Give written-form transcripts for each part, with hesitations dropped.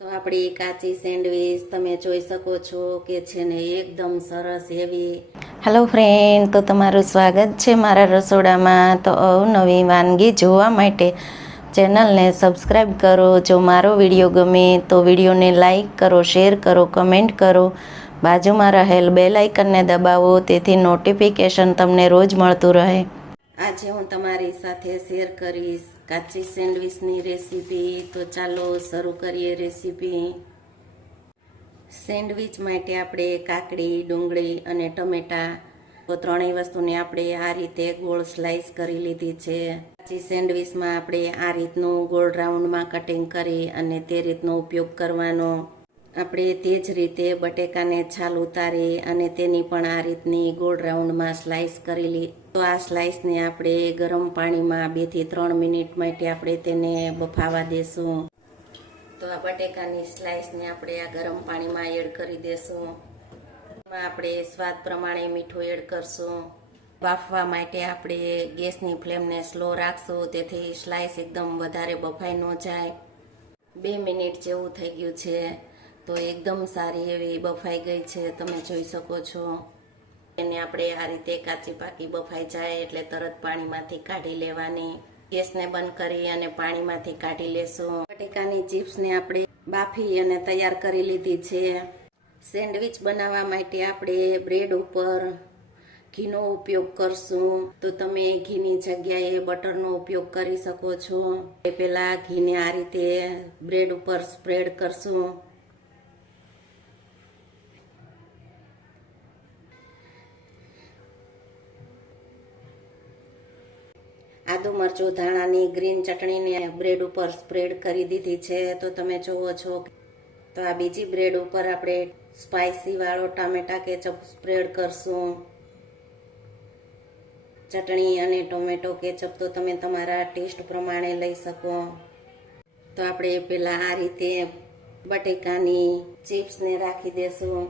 તો આપણી કાચી સેન્ડવીચ તમે જોઈ શકો છો કે છે ને એકદમ સરસ એવી. હેલો ફ્રેન્ડ, તો તમારું સ્વાગત છે મારા રસોડામાં. તો અવનવી વાનગી જોવા માટે ચેનલને સબસ્ક્રાઈબ કરો. જો મારો વિડીયો ગમે તો વિડીયોને લાઈક કરો, શેર કરો, કમેન્ટ કરો. બાજુમાં રહેલ બેલ આઇકનને દબાવો, તેથી નોટિફિકેશન તમને રોજ મળતું રહે. આજે હું તમારી સાથે શેર કરીશ કાચી સેન્ડવીચની રેસીપી. તો ચાલો શરૂ કરીએ રેસીપી. સેન્ડવીચ માટે આપણે કાકડી, ડુંગળી અને ટમેટાં તો ત્રણેય વસ્તુને આપણે આ રીતે ગોળ સ્લાઈસ કરી લીધી છે. કાચી સેન્ડવીચમાં આપણે આ રીતનું ગોળ રાઉન્ડમાં કટિંગ કરી અને તે રીતનો ઉપયોગ કરવાનો. આપણે તે જ રીતે બટેકાને છાલ ઉતારી અને તેની પણ આ રીતની ગોળ રાઉન્ડમાં સ્લાઈસ કરેલી. તો આ સ્લાઈસને આપણે ગરમ પાણીમાં 2 થી 3 મિનિટ માટે આપણે તેને બફાવા દેશું. તો આ બટેકાની સ્લાઈસને આપણે આ ગરમ પાણીમાં એડ કરી દેશું. એમાં આપણે સ્વાદ પ્રમાણે મીઠું એડ કરશું. બાફવા માટે આપણે ગેસની ફ્લેમને સ્લો રાખશું, તેથી સ્લાઈસ એકદમ વધારે બફાઈ ન જાય. 2 મિનિટ જેવું થઈ ગયું છે, તો એકદમ સારી એવી બફાઈ ગઈ છે, તમે જોઈ શકો છો. એને આપણે આ રીતે કાચી પાકી બફાઈ જાય એટલે તરત પાણીમાંથી કાઢી લેવાની. ગેસને બંધ કરી અને પાણીમાંથી કાઢી લેશું. બટેકાની ચિપ્સને આપણે બાફી અને તૈયાર કરી લીધી છે. સેન્ડવીચ બનાવવા માટે આપણે બ્રેડ ઉપર ઘીનો ઉપયોગ કરશું. તો તમે ઘીની જગ્યાએ બટરનો ઉપયોગ કરી શકો છો. પહેલા ઘીને આ રીતે બ્રેડ ઉપર સ્પ્રેડ કરશું. આદુ મરચું ધાણાની ગ્રીન ચટણીને બ્રેડ ઉપર સ્પ્રેડ કરી દીધી છે. તો તમે જુઓ છો. તો આ બીજી બ્રેડ ઉપર આપણે સ્પાઇસી વાળો ટામેટા કેચઅપ સ્પ્રેડ કરશું. ચટણી અને ટોમેટો કેચઅપ તો તમે તમારા ટેસ્ટ પ્રમાણે લઈ શકો. તો આપણે પેલા આ રીતે બટેકાની ચિપ્સને રાખી દેશું.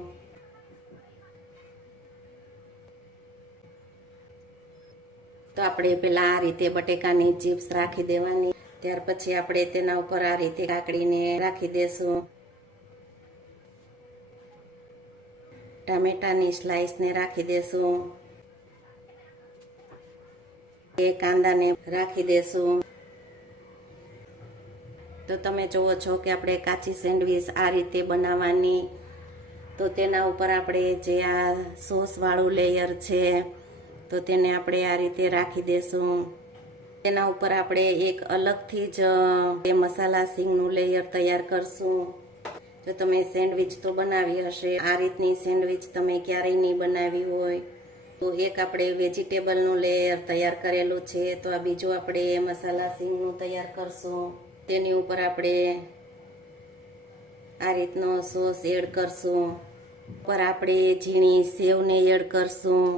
તો આપણે પેલા આ રીતે બટેકાની ચિપ્સ રાખી દેવાની. ત્યાર પછી આપણે તેના ઉપર આ રીતે કાકડીને રાખી દેશું. ટામેટાની સ્લાઈસને રાખી દેશું. કાંદાને રાખી દેશું. તો તમે જુઓ છો કે આપણે કાચી સેન્ડવીચ આ રીતે બનાવવાની. તો તેના ઉપર આપણે જે આ સોસ વાળું લેયર છે, તો તેને આપણે આ રીતે રાખી દેશું. તેના ઉપર આપણે એક અલગથી જ મસાલા સિંગનું લેયર તૈયાર કરશું. જો તમે સેન્ડવીચ તો બનાવી હશે, આ રીતની સેન્ડવીચ તમે ક્યારેય નહીં બનાવી હોય તો એક આપણે વેજીટેબલનું લેયર તૈયાર કરેલું છે. તો આ બીજું આપણે મસાલા સિંગનું તૈયાર કરશું. તેની ઉપર આપણે આ રીતનો સોસ એડ કરશું. ઉપર આપણે ઝીણી સેવને એડ કરશું.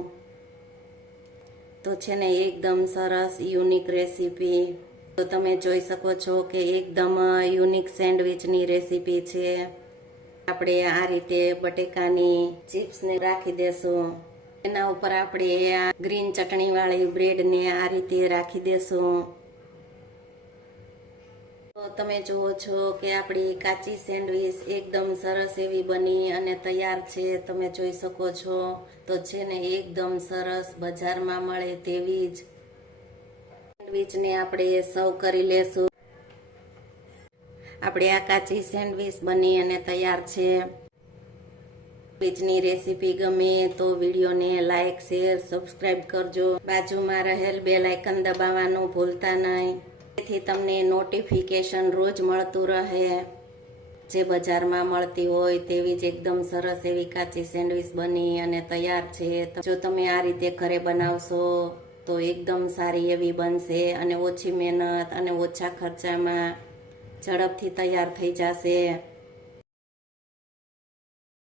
તો છે ને એકદમ સરસ યુનિક રેસીપી. તો તમે જોઈ શકો છો કે એકદમ યુનિક સેન્ડવીચની રેસીપી છે. આપણે આ રીતે બટેકાની ચિપ્સને રાખી દેશું. એના ઉપર આપણે આ ગ્રીન ચટણી વાળી બ્રેડને આ રીતે રાખી દેશું. તો તમે જુઓ છો કે આપણી કાચી સેન્ડવીચ એકદમ સરસ એવી બની અને તૈયાર છે, તમે જોઈ શકો છો. તો છે ને એકદમ સરસ બજારમાં મળે તેવી જ સેન્ડવીચને આપણે સર્વ કરી લેશું. આપણે આ કાચી સેન્ડવીચ બની અને તૈયાર છે. સેન્ડવીચની રેસીપી ગમે તો વિડીયોને લાઈક, શેર, સબસ્ક્રાઈબ કરજો. બાજુમાં રહેલ બેલ આઇકન દબાવવાનું ભૂલતા નહીં, તેથી તમને નોટિફિકેશન રોજ મળતું રહે. જે બજારમાં મળતી હોય તેવી જ એકદમ સરસ એવી કાચી સેન્ડવીચ બની અને તૈયાર છે. જો તમે આ રીતે ઘરે બનાવશો તો એકદમ સારી એવી બનશે અને ઓછી મહેનત અને ઓછા ખર્ચામાં ઝડપથી તૈયાર થઈ જશે.